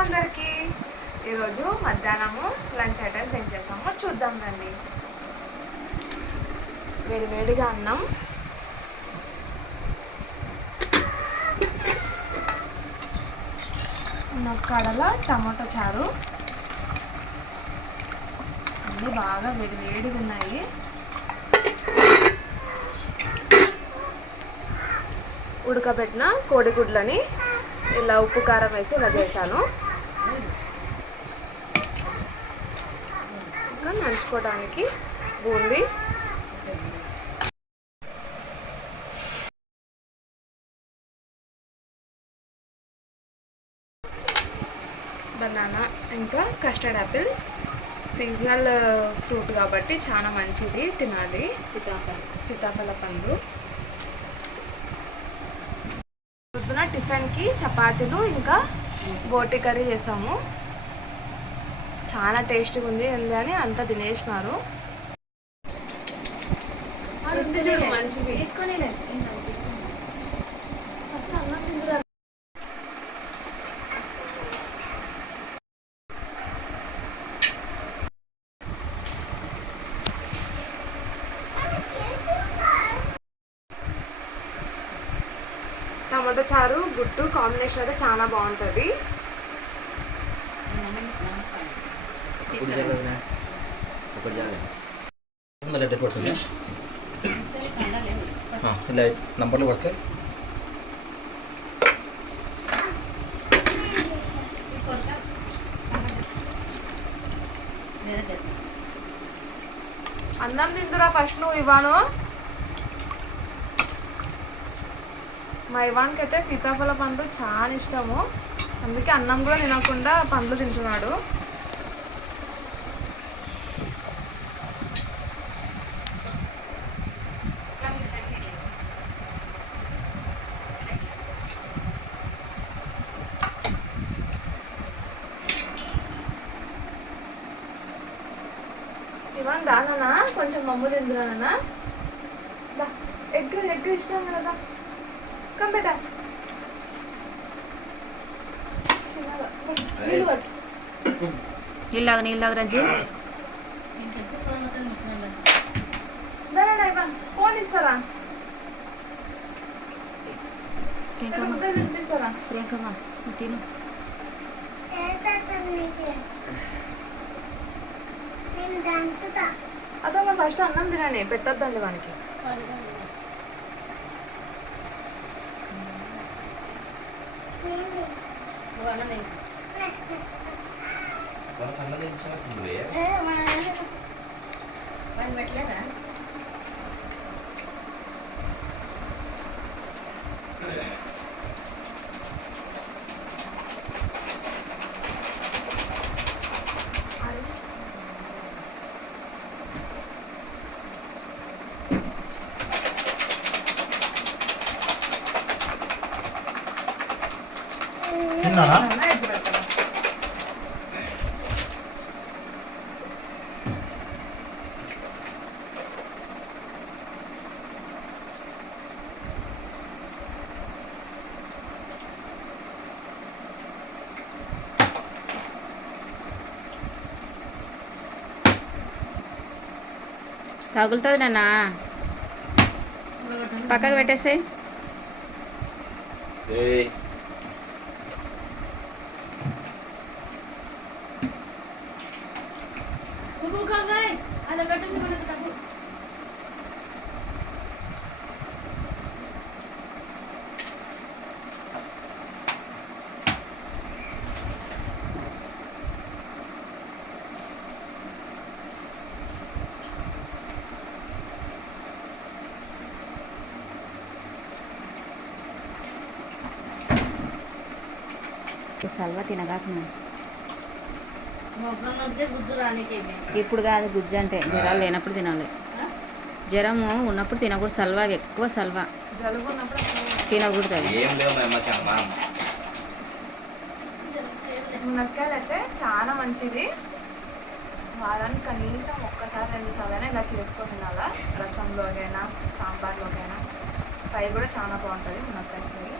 అందరికి ఈరోజు మధ్యాహ్నము లంచ్ ఐటమ్స్ ఏం చేస్తామో చూద్దాం రండి. వేడి వేడిగా అన్నం. మునక్కాడల టమాటా చారు. అన్నీ బాగా వేడి వేడిగా ఉన్నాయి. ఉడకబెట్టిన కోడిగుడ్లని ఇలా ఉప్పు కారం వేసి ఇలా చేశాను. ఇంకా నంచుకోవడానికి బూందీ. బనానా ఇంకా కస్టర్డ్ యాపిల్ సీజనల్ ఫ్రూట్ కాబట్టి చాలా మంచిది తినాలి. సీతాఫలం. సీతాఫల పండు. పొద్దున టిఫిన్కి చపాతీలు ఇంకా బోటి కర్రీ చేసాము. చాలా టేస్టీగా ఉంది ఉంది అని అంతా తినేసినారు. చూడు మంచివి తీసుకొని ఫస్ట్ అన్నం తిందురా టమాటో చారు గుడ్డు కాంబినేషన్ అయితే చాలా బాగుంటుంది. నంబర్లు పడతాయి అన్నం తిందురా ఫస్ట్ నువ్వు ఇవ్వను మా ఇవాన్కి అయితే సీతాఫల పండ్లు చాలా ఇష్టము. అందుకే అన్నం కూడా తినకుండా పండ్లు తింటున్నాడు. ఇవాన్ దానా కొంచెం మమ్ము తిందురానా ఎగ్ ఎగ్ ఇష్టం కదా నీళ్ళు పట్టు. నీళ్ళగా నీళ్ళగా రంజు. ఫోన్ ఇస్తారా? ప్రియాంకమ్మ. తిను. అదమ్మా ఫస్ట్ అన్నం తినండి పెట్టొద్దండి వానికి. Maganan eh. Parang tama na yung sarap ng Eh, man. Man, ba't yan ah? Yeah. పెట్టరా తగులుతుంది నాన్న పక్కకు పెట్టేసే సల్వా తినగాకు ఇప్పుడు కాదు గుజ్జు అంటే జ్వరాలు లేనప్పుడు తినాలి. జ్వరము ఉన్నప్పుడు తినకూడదు సల్వా ఎక్కువ సల్వా. తినకూడదు మునక్కాయలు అయితే చాలా. మంచిది. వారానికి కనీసం ఒక్కసారి రెండు సార్లు ఇలా చేసుకొని తినాలా? రసంలోకైనా సాంబార్లోకైనా. ఫ్రై కూడా చాలా బాగుంటుంది మునక్కాయ ఫ్రై.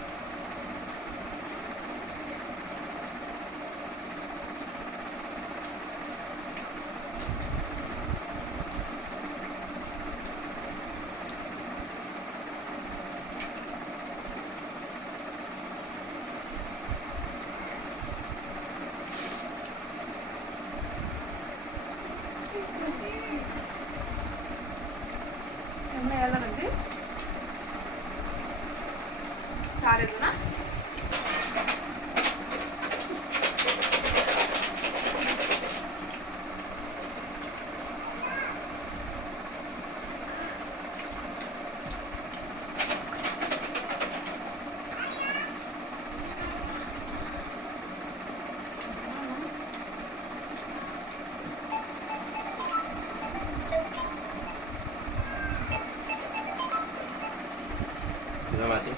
그나마지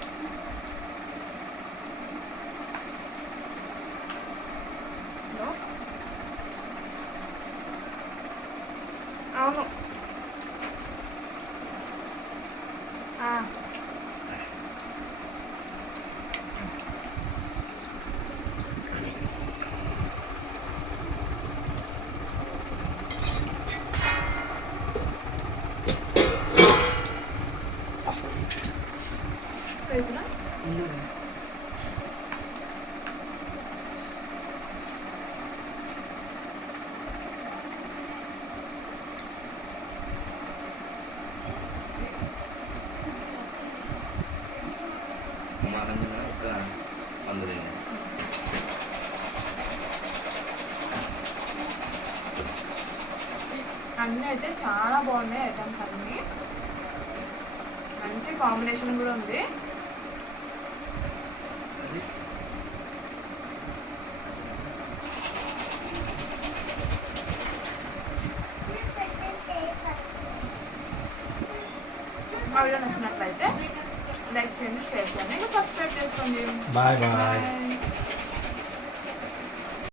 对吗？嗯。మాకం ఒక అందరూ అన్నీ అయితే చాలా బాగున్నాయి ఐటమ్స్ అన్నీ. మంచి కాంబినేషన్ కూడా ఉంది. మా వీడియో నచ్చినట్లయితే. లైక్ చేయండి షేర్ చేయండి ఇంకా సబ్స్క్రైబ్ చేసుకోండి బాయ్ బాయ్ Bye.